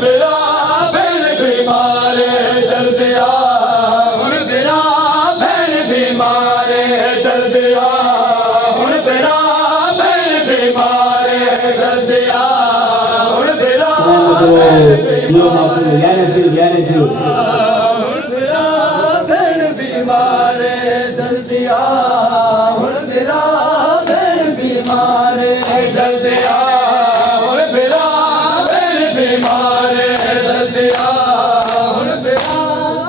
बेरा भैन बीमार जल्दी आ हुण बेरा भैन बीमार जल्दी आ हुण बेरा भैन बीमार जल्दी आ हुण बेरा Ya Nasir, Ya Nasir. हुण बेरा भैन बीमार जल्दी आ हुण बेरा भैन बीमार जल्दी आ हुण बेरा भैन बीमार जल्दी आ हुण बेरा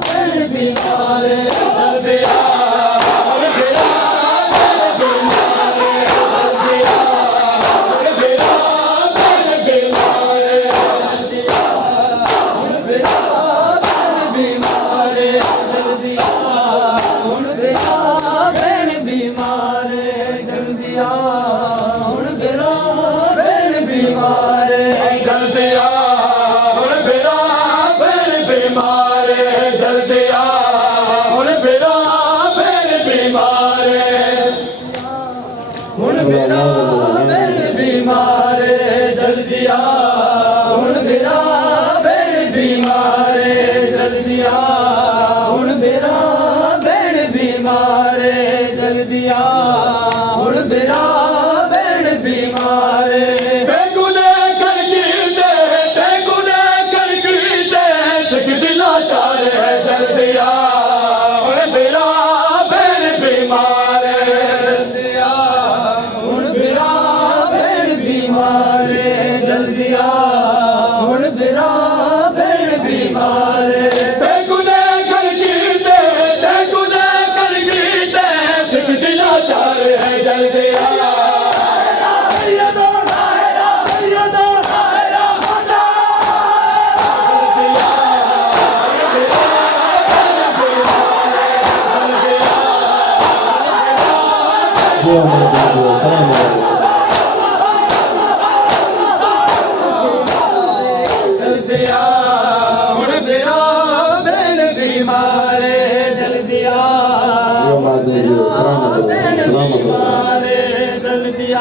भैन बीमार जल्दी आ हुण बेरा भैन बीमार जल्दी आ हुण बेरा भैन बीमार जल्दी आ हुण बेरा भैन बीमार जल्दी आ हुण बेरा भैन बीमार जल्दी आ हुण बेरा भैन बीमार जल्दी आ हुण बेरा भैन बीमार जल्दी आ हुण बेरा भैन बीमार हुण बेरा भैन बीमार जल्दी आ हुण बेरा भैन बीमार जल्दी आ हुण बेरा भैन बीमार जल्दी आ हुण बेरा भैन बीमार ते गुने कर कीते सिख जिला चार है जल्दी आ हुण बेरा भैन बीमार जल्दी आ हुण बेरा भैन बीमार जल्दी आ हुण बेरा भैन बीमार ते गुने कर कीते सिख जिला चार है जल्दी आ Jiwa Mahdi, salam alaikum. जल्दी आ हुण बेरा भैन बीमार जल्दी आ Jiwa Mahdi, salam alaikum. Salam alaikum. जल्दी आ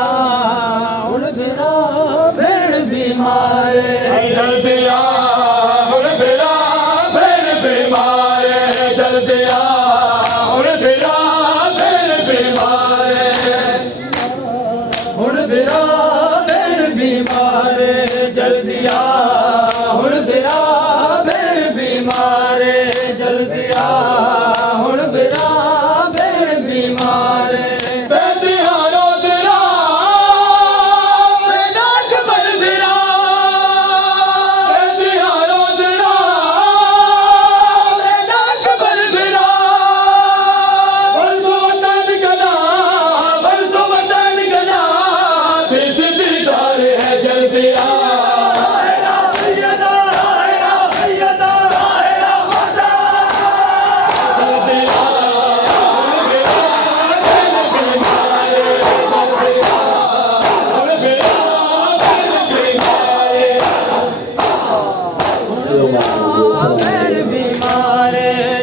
हुण बेरा भैन बीमार जल्दी आ हुण बेरा भैन बीमार जल्दी आ हुण बेरा भैन बीमार हुण बेरा भैन बीमार जल्दी आ हुण बेरा भैन बीमार जल्दी आ हुण बेरा भैन बीमार बैदिया रोज़रा नाक बलबिरा बैदिया रोज़रा नाक बलबिरा बरसो वतन गना देश दीदार है जल्दी आ Jiwa Mahdi, salam alaikum. बीमार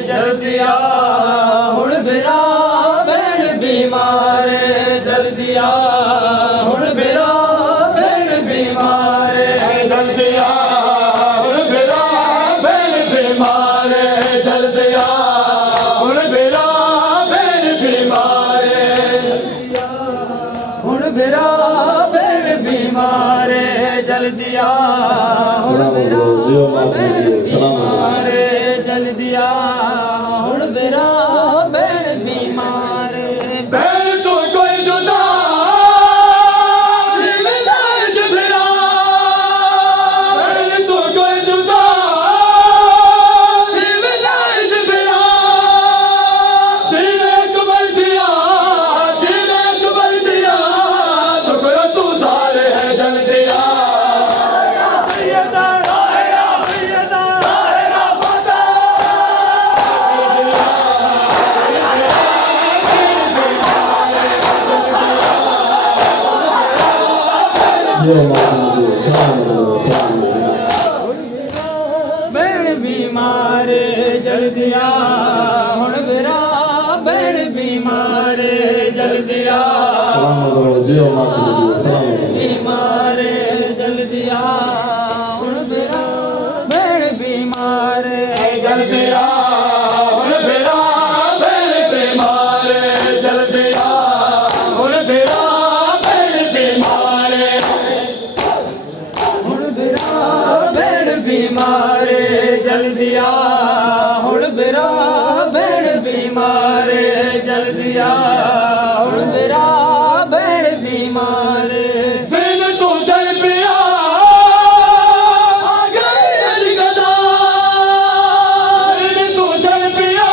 जल्दी आ हुण बेरा भैन बीमार जल्दी आ हुण बेरा भैन बीमार जल्दी आ हुण बेरा भैन बीमार जल्दी आ हुण बेरा भैन बीमार हुण बेरा भैन बीमार जल्दी आ Salam alaikum. Jiwa Mahdi, salam alaikum. जल्दी आ हुण बेरा भैन बीमार भैन तो कोई जुदा विदाई फिरा भैन तो कोई जुदा विदाई फिरा जीवे कुबर दिया शुक्र तू धार है जल्दी आ Jiwa Mahdi, salam alaikum. Salam alaikum. भैन बीमार जल्दी आ हुण बेरा भैन बीमार जल्दी आ Salam alaikum. Jiwa Mahdi, salam alaikum. बीमार जल्दी आ हुण बेरा बीमारे जल्दी आ हुण बेरा भेण बीमारे जल्दी आ हुण बेरा भेण बीमारे हुण बिरा भेण बीमारे जल्दी आ हुण बिरा भेण बीमारे जल्दी आ हुण बिरा भेण बीमारे सिन तू चल पिया आ गई अजगदा सिन तू चल पिया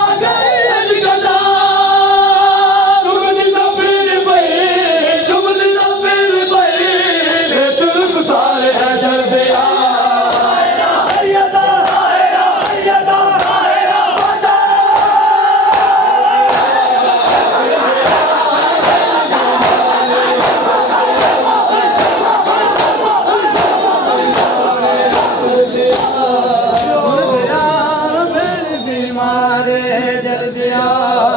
आ गई अजगदा रुकदी सफर पई चुमदी सफर पई तुल गुसार है जल्दी आ हुण बिरा भेण बीमारे जल्दी आ